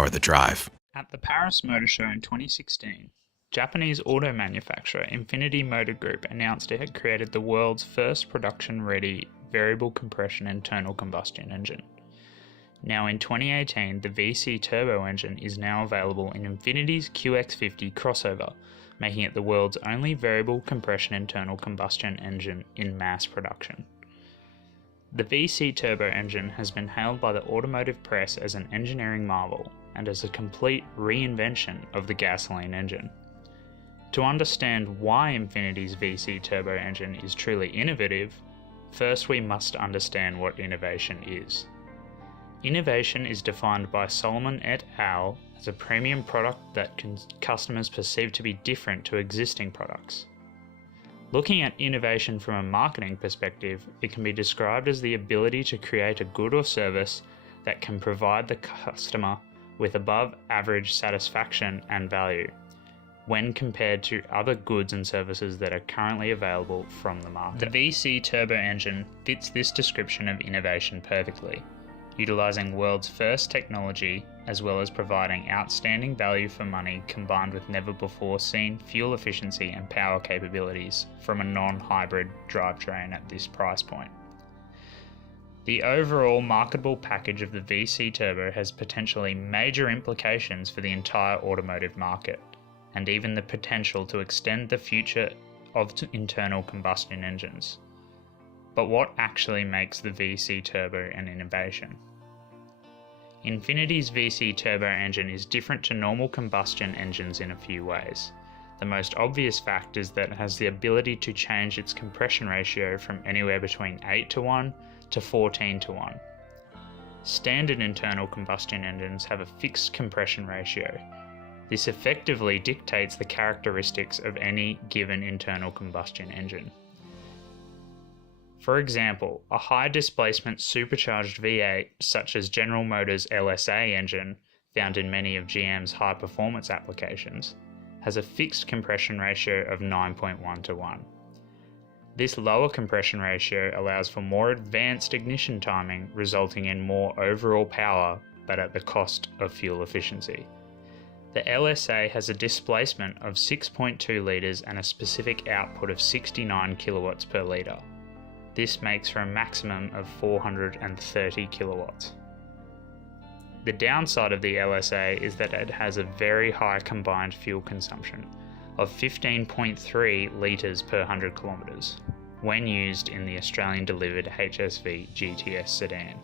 power the drive. At the Paris Motor Show in 2016, Japanese auto manufacturer Infiniti Motor Group announced it had created the world's first production-ready variable compression internal combustion engine. Now in 2018, the VC turbo engine is now available in Infiniti's QX50 crossover, making it the world's only variable compression internal combustion engine in mass production. The VC turbo engine has been hailed by the automotive press as an engineering marvel and as a complete reinvention of the gasoline engine. To understand why Infiniti's VC turbo engine is truly innovative, first we must understand what innovation is. Innovation is defined by Solomon et al. As a premium product that customers perceive to be different to existing products. Looking at innovation from a marketing perspective, it can be described as the ability to create a good or service that can provide the customer with above average satisfaction and value when compared to other goods and services that are currently available from the market. The VC turbo engine fits this description of innovation perfectly, utilizing world's first technology as well as providing outstanding value for money combined with never before seen fuel efficiency and power capabilities from a non-hybrid drivetrain at this price point. The overall marketable package of the VC turbo has potentially major implications for the entire automotive market, and even the potential to extend the future of internal combustion engines. But what actually makes the VC turbo an innovation? Infiniti's VC turbo engine is different to normal combustion engines in a few ways. The most obvious fact is that it has the ability to change its compression ratio from anywhere between 8:1 to 14:1. Standard internal combustion engines have a fixed compression ratio. This effectively dictates the characteristics of any given internal combustion engine. For example, a high displacement supercharged V8 such as General Motors' LSA engine, found in many of GM's high performance applications, has a fixed compression ratio of 9.1:1. This lower compression ratio allows for more advanced ignition timing, resulting in more overall power but at the cost of fuel efficiency. The LSA has a displacement of 6.2 litres and a specific output of 69 kilowatts per litre. This makes for a maximum of 430 kilowatts. The downside of the LSA is that it has a very high combined fuel consumption of 15.3 litres per 100 kilometres when used in the Australian delivered HSV GTS sedan.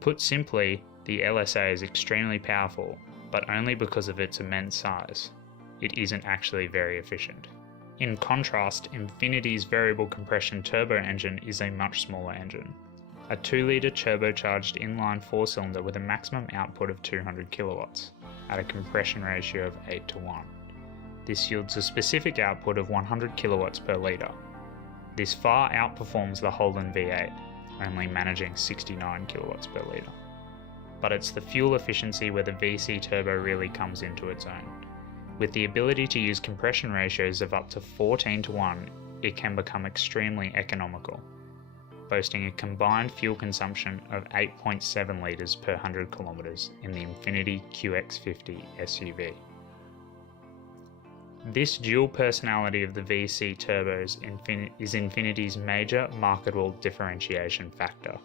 Put simply, the LSA is extremely powerful, but only because of its immense size. It isn't actually very efficient. In contrast, Infiniti's variable compression turbo engine is a much smaller engine. A 2-litre turbocharged inline 4-cylinder with a maximum output of 200 kilowatts, at a compression ratio of 8:1. This yields a specific output of 100 kilowatts per litre. This far outperforms the Holden V8, only managing 69 kilowatts per litre. But it's the fuel efficiency where the VC turbo really comes into its own. With the ability to use compression ratios of up to 14:1, it can become extremely economical, boasting a combined fuel consumption of 8.7 litres per 100 kilometres in the Infiniti QX50 SUV. This dual personality of the VC turbos is Infiniti's major marketable differentiation factor.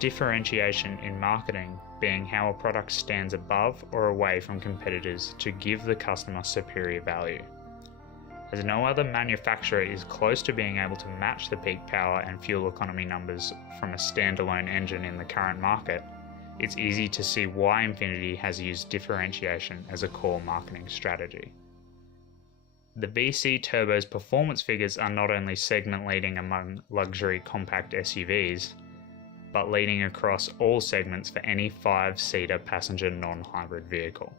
Differentiation in marketing being how a product stands above or away from competitors to give the customer superior value. As no other manufacturer is close to being able to match the peak power and fuel economy numbers from a standalone engine in the current market, it's easy to see why Infiniti has used differentiation as a core marketing strategy. The VC Turbo's performance figures are not only segment leading among luxury compact SUVs, but leading across all segments for any 5-seater passenger non-hybrid vehicle.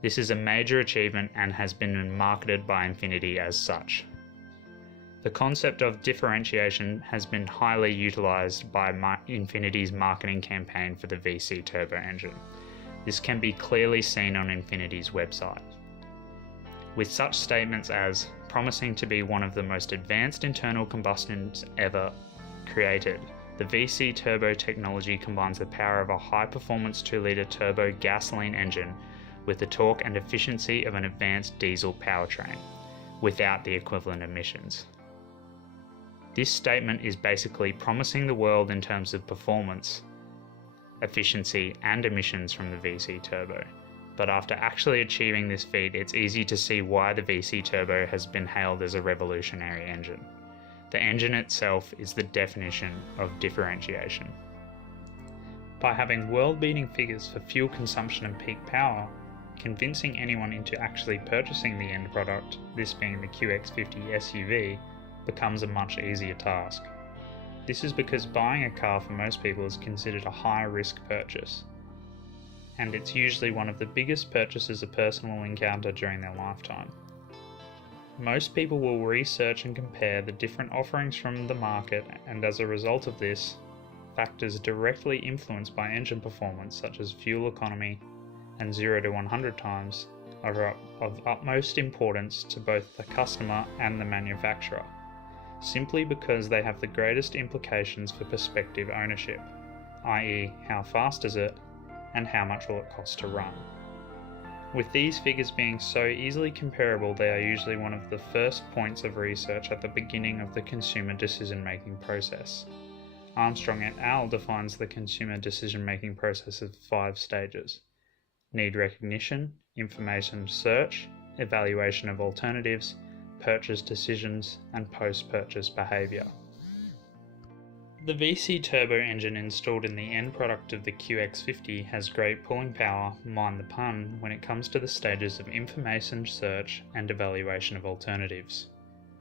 This is a major achievement and has been marketed by Infiniti as such. The concept of differentiation has been highly utilised by Infiniti's marketing campaign for the VC turbo engine. This can be clearly seen on Infiniti's website, with such statements as promising to be one of the most advanced internal combustions ever created. The VC turbo technology combines the power of a high-performance 2-litre turbo gasoline engine with the torque and efficiency of an advanced diesel powertrain, without the equivalent emissions. This statement is basically promising the world in terms of performance, efficiency, and emissions from the VC turbo. But after actually achieving this feat, it's easy to see why the VC turbo has been hailed as a revolutionary engine. The engine itself is the definition of differentiation. By having world-beating figures for fuel consumption and peak power, convincing anyone into actually purchasing the end product, this being the QX50 SUV, becomes a much easier task. This is because buying a car for most people is considered a high-risk purchase, and it's usually one of the biggest purchases a person will encounter during their lifetime. Most people will research and compare the different offerings from the market, and as a result of this, factors directly influenced by engine performance such as fuel economy and 0 to 100 times are of utmost importance to both the customer and the manufacturer, simply because they have the greatest implications for prospective ownership, i.e. how fast is it and how much will it cost to run. With these figures being so easily comparable, they are usually one of the first points of research at the beginning of the consumer decision-making process. Armstrong et al. Defines the consumer decision-making process as 5 stages: need recognition, information search, evaluation of alternatives, purchase decisions, and post-purchase behaviour. The VC turbo engine installed in the end product of the QX50 has great pulling power, mind the pun, when it comes to the stages of information search and evaluation of alternatives.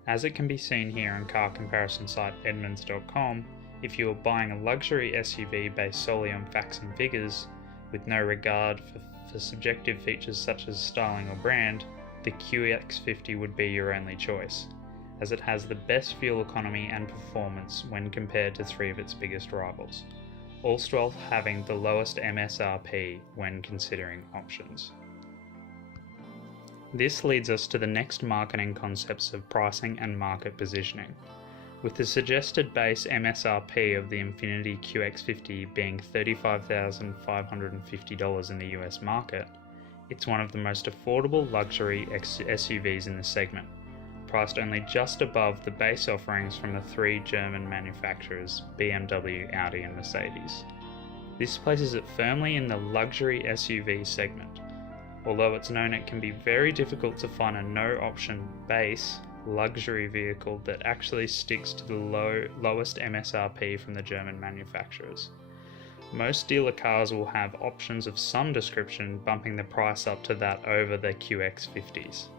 As it can be seen here on car comparison site Edmunds.com, if you are buying a luxury SUV based solely on facts and figures, with no regard for subjective features such as styling or brand, the QX50 would be your only choice, as it has the best fuel economy and performance when compared to 3 of its biggest rivals, whilst having the lowest MSRP when considering options. This leads us to the next marketing concepts of pricing and market positioning, with the suggested base MSRP of the Infiniti QX50 being $35,550 in the US market. It's one of the most affordable luxury SUVs in the segment, priced only just above the base offerings from the 3 German manufacturers, BMW, Audi and Mercedes. This places it firmly in the luxury SUV segment, although it's known it can be very difficult to find a no-option base luxury vehicle that actually sticks to the lowest MSRP from the German manufacturers. Most dealer cars will have options of some description, bumping the price up to that over the QX50s.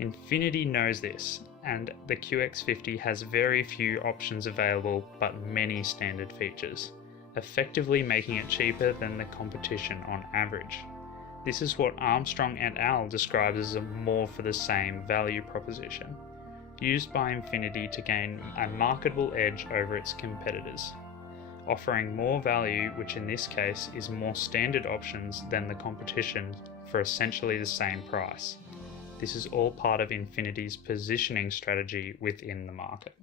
Infiniti knows this, and the QX50 has very few options available but many standard features, effectively making it cheaper than the competition on average. This is what Armstrong et al. Describes as a more for the same value proposition, used by Infiniti to gain a marketable edge over its competitors, offering more value, which in this case is more standard options than the competition for essentially the same price. This is all part of Infiniti's positioning strategy within the market.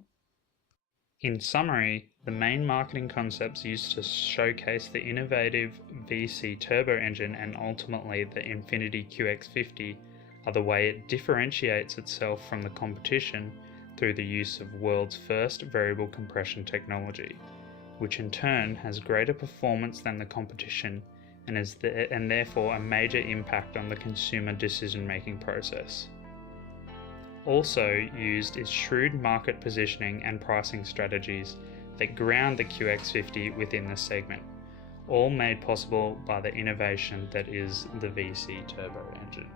In summary, the main marketing concepts used to showcase the innovative VC turbo engine and ultimately the Infiniti QX50 are the way it differentiates itself from the competition through the use of world's first variable compression technology, which in turn has greater performance than the competition and therefore a major impact on the consumer decision-making process. Also used is shrewd market positioning and pricing strategies that ground the QX50 within the segment, all made possible by the innovation that is the VC turbo engine.